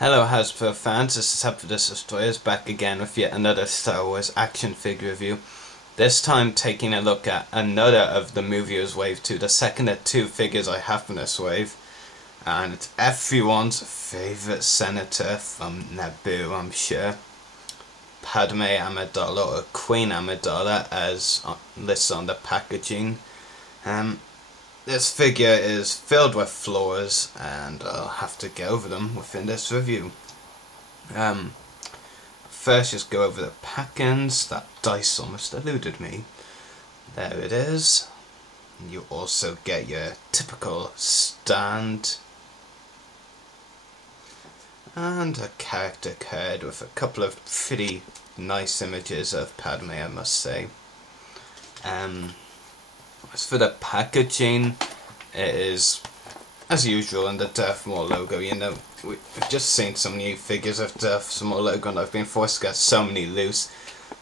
Hello Hasbro fans, this is Up for This Destroyers back again with yet another Star Wars action figure review. This time taking a look at another of the Movie's Wave 2, the second of two figures I have from this wave. And it's everyone's favourite senator from Naboo, I'm sure. Padme Amidala, or Queen Amidala as listed on the packaging. This figure is filled with flaws, and I'll have to get over them within this review. First, just go over the pack-ins. That dice almost eluded me. There it is. You also get your typical stand. And a character card with a couple of pretty nice images of Padme, I must say. As for the packaging, it is, as usual, in the Darth Maul logo. You know, we've just seen some new figures of Darth Maul logo, and I've been forced to get so many loose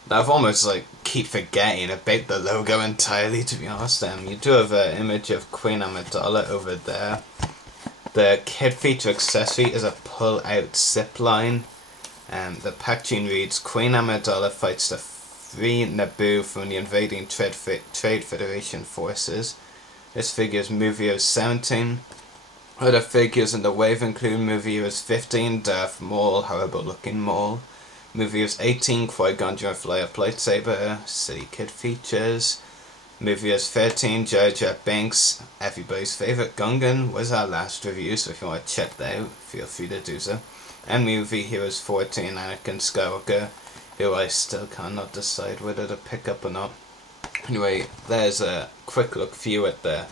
that I've almost keep forgetting about the logo entirely, to be honest. You do have an image of Queen Amidala over there. The kit feature accessory is a pull-out zipline. The packaging reads, Queen Amidala fights the free Naboo from the invading Trade Federation forces. This figure is Movie's 17. Other figures in the wave include Movie's 15, Darth Maul, horrible looking Maul. Movie's 18, Qui-Gon Jinn fly up lightsaber, silly kid features. Movie's 13, Jar Jar Binks, everybody's favourite Gungan, was our last review, so if you want to check that out, feel free to do so. And Movie Heroes 14, Anakin Skywalker, who I still cannot decide whether to pick up or not. Anyway, there's a quick look view at the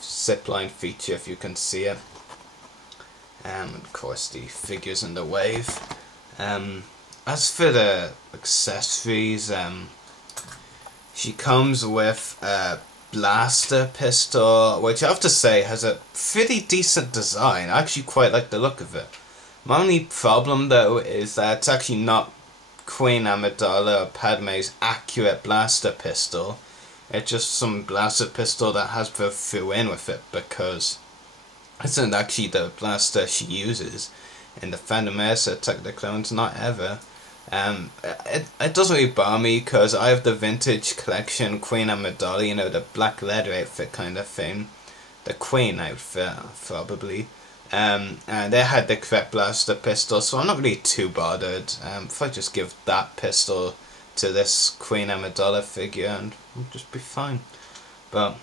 zipline feature if you can see it. Of course the figures in the wave. As for the accessories, she comes with a blaster pistol, which I have to say has a pretty decent design. I actually quite like the look of it. My only problem though is that it's actually not Queen Amidala or Padme's accurate blaster pistol. It's just some blaster pistol that Hasbro threw in with it, because it's not actually the blaster she uses in the Phantom Menace Attack of the Clones, not ever. It doesn't really bother me because I have the vintage collection Queen Amidala, you know, the black leather outfit kind of thing. The Queen outfit, probably. And they had the correct blaster pistol, so I'm not really too bothered. If I just give that pistol to this Queen Amidala figure, and we'll just be fine. But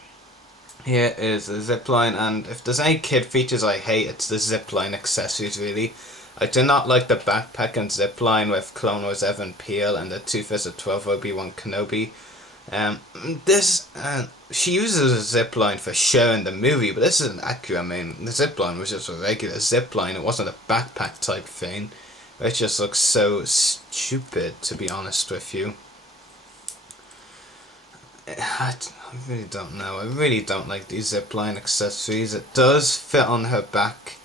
here is the zipline, and if there's any kid features I hate, it's the zipline accessories, really. I do not like the backpack and zipline with Clone Wars Evan Peel and the 2012 Obi-Wan Kenobi. She uses a zipline for show in the movie, but this isn't accurate. I mean, the zipline was just a regular zipline. It wasn't a backpack type thing. It just looks so stupid, to be honest with you. I really don't know. I really don't like these zipline accessories. It does fit on her back,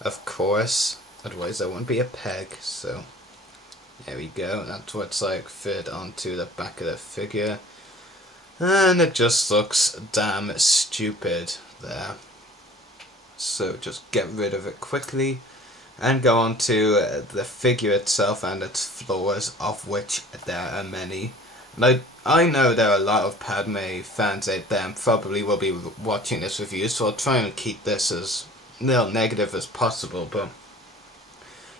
of course. Otherwise, there wouldn't be a peg. So, there we go. That's what's fit onto the back of the figure. And it just looks damn stupid there. So just get rid of it quickly and go on to the figure itself and its flaws, of which there are many. And I know there are a lot of Padme fans out there and probably will be watching this review, so I'll try and keep this as little negative as possible, but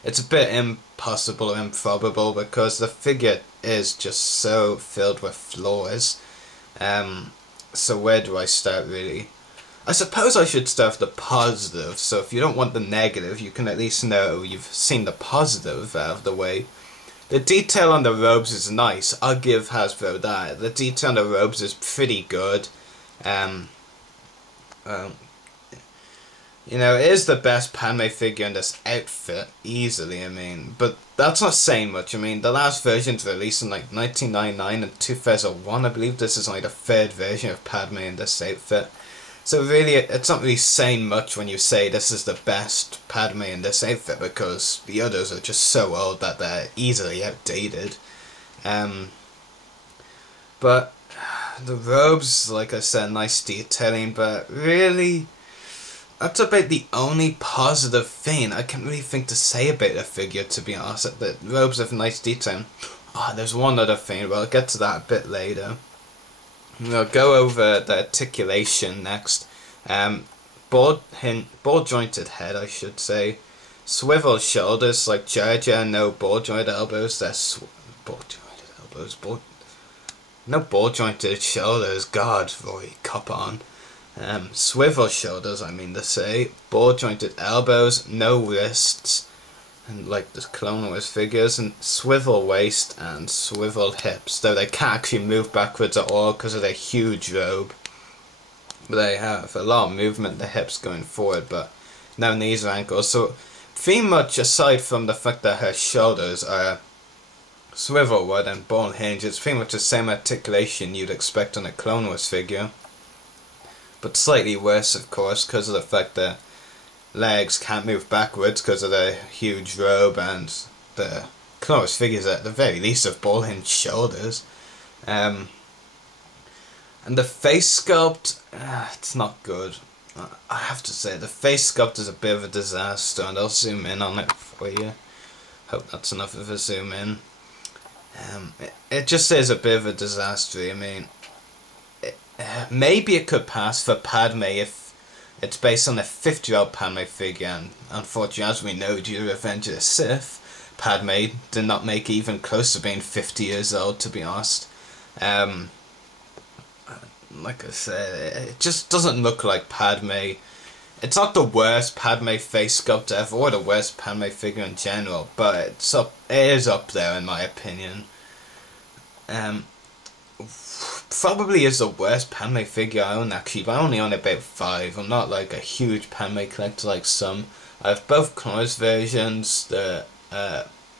it's a bit impossible or improbable because the figure is just so filled with flaws. So where do I start, really? I suppose I should start with the positive, so if you don't want the negative, you can at least know you've seen the positive out of the way. The detail on the robes is nice, I'll give Hasbro that. The detail on the robes is pretty good. You know, it is the best Padme figure in this outfit, easily, I mean, but that's not saying much. I mean, the last versions were released in 1999 and 2001, I believe this is only the third version of Padme in this outfit. So really, it's not really saying much when you say this is the best Padme in this outfit, because the others are just so old that they're easily outdated. But the robes, like I said, nice detailing, but really, that's about the only positive thing I can't really think to say about the figure, to be honest. The robes have nice detail. Oh, there's one other thing, but I'll get to that a bit later. We'll go over the articulation next. Ball jointed head, I should say. Swivel shoulders like Georgia, no ball jointed elbows. That's ball jointed elbows. No ball jointed shoulders. God, Roy, cop on. Swivel shoulders, I mean to say. Ball jointed elbows, no wrists, and like the Clone Wars figures, and swivel waist and swivel hips. Though they can't actually move backwards at all because of their huge robe. But they have a lot of movement in the hips going forward, but no knees or ankles. So pretty much aside from the fact that her shoulders are swivelward and ball hinge, it's pretty much the same articulation you'd expect on a Clone Wars figure. But slightly worse, of course, because of the fact that legs can't move backwards because of the huge robe, and the Clone Wars figures at the very least have ball hinge shoulders. And the face sculpt, it's not good. I have to say, the face sculpt is a bit of a disaster, and I'll zoom in on it for you. Hope that's enough of a zoom in. It just is a bit of a disaster. I mean, maybe it could pass for Padme if it's based on a 50-year-old Padme figure, and unfortunately, as we know, due to Revenge of the Sith, Padme did not make even close to being 50 years old, to be honest. Like I said, it just doesn't look like Padme. It's not the worst Padme face sculpt ever, or the worst Padme figure in general, but it is up there in my opinion. Probably is the worst Padme figure I own actually, but I only own about 5. I'm not like a huge Padme collector like some. I have both Clone Wars versions, the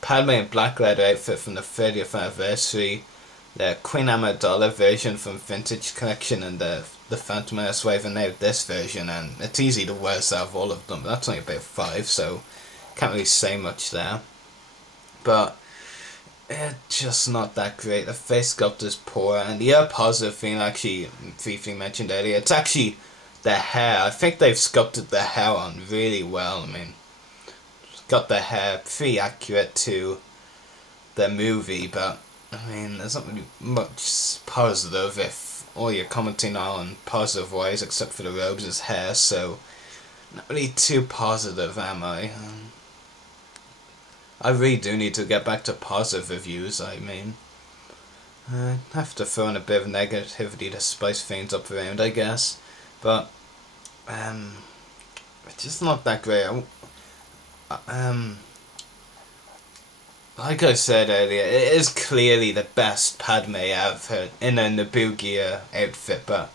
Padme in black leather outfit from the 30th anniversary, the Queen Amidala version from Vintage Collection, and the Phantom Menace Wave, and now this version, and it's easily the worst out of all of them, but that's only about 5, so can't really say much there. But it's just not that great. The face sculpt is poor, and the other positive thing, actually, briefly mentioned earlier, it's actually the hair. I think they've sculpted the hair on really well. I mean, got the hair pretty accurate to the movie, but I mean, there's not really much positive if all you're commenting on positive wise, except for the robes, is hair, so not really too positive, am I? I really do need to get back to positive reviews. I mean, I have to throw in a bit of negativity to spice things up around, I guess, but it's just not that great. Like I said earlier, it is clearly the best Padme I've heard in a Naboo gear outfit, but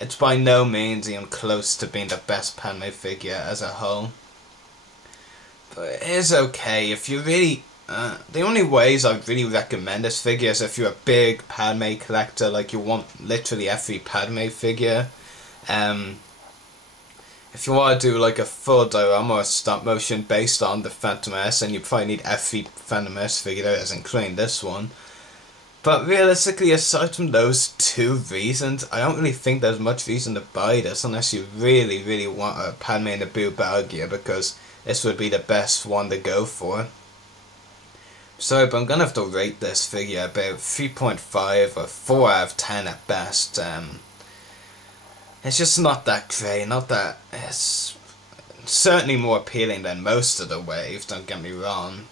it's by no means even close to being the best Padme figure as a whole. But it is okay if you really... the only ways I'd really recommend this figure is if you're a big Padme collector, like you want literally every Padme figure. If you want to do like a full diorama or stop motion based on the Phantom Menace, then you probably need every Phantom Menace figure there is, including this one. But realistically, aside from those 2 reasons, I don't really think there's much reason to buy this unless you really, really want a Padme and Naboo battle gear, because this would be the best one to go for. Sorry, but I'm gonna have to rate this figure about 3.5 or 4 out of 10 at best. It's just not that great, not that... It's certainly more appealing than most of the Wave, don't get me wrong.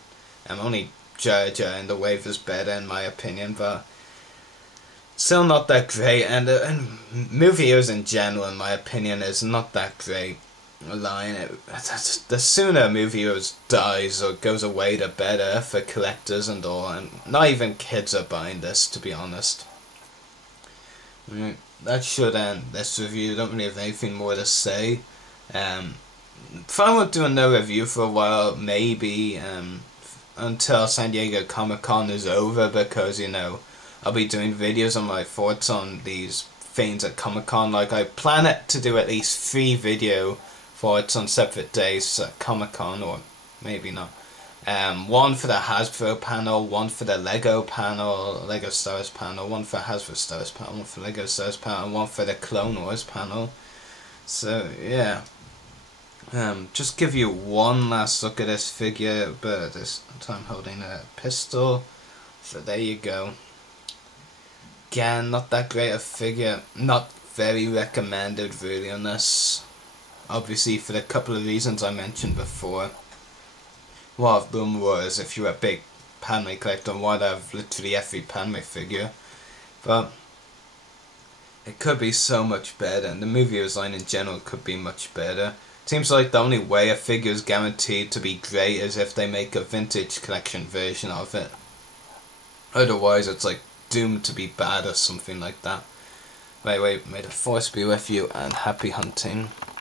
Only Jar Jar in the Wave is better in my opinion, but still not that great, and movie heroes in general, in my opinion, is not that great. The sooner a movie heroes dies or goes away, the better for collectors and all, and not even kids are buying this, to be honest. That should end this review. Don't really have anything more to say. If I won't do another review for a while, maybe until San Diego Comic-Con is over, because, you know, I'll be doing videos on my thoughts on these things at Comic-Con. Like, I plan it to do at least 3 video thoughts on separate days at Comic-Con, or maybe not. One for the Hasbro panel, one for the Lego panel, Lego Star Wars panel, one for Hasbro Star Wars panel, one for Lego Star Wars panel, and one for the Clone Wars panel. So, yeah. Just give you one last look at this figure, but this time holding a pistol. So there you go. Again, not that great a figure. Not very recommended really on this. Obviously for the couple of reasons I mentioned before. One of them was if you're a big Padme collector, why'd have literally every Padme figure. But it could be so much better, and the movie design in general could be much better. Seems like the only way a figure is guaranteed to be great is if they make a vintage collection version of it. Otherwise it's like doomed to be bad or something like that. Anyway, may the force be with you and happy hunting.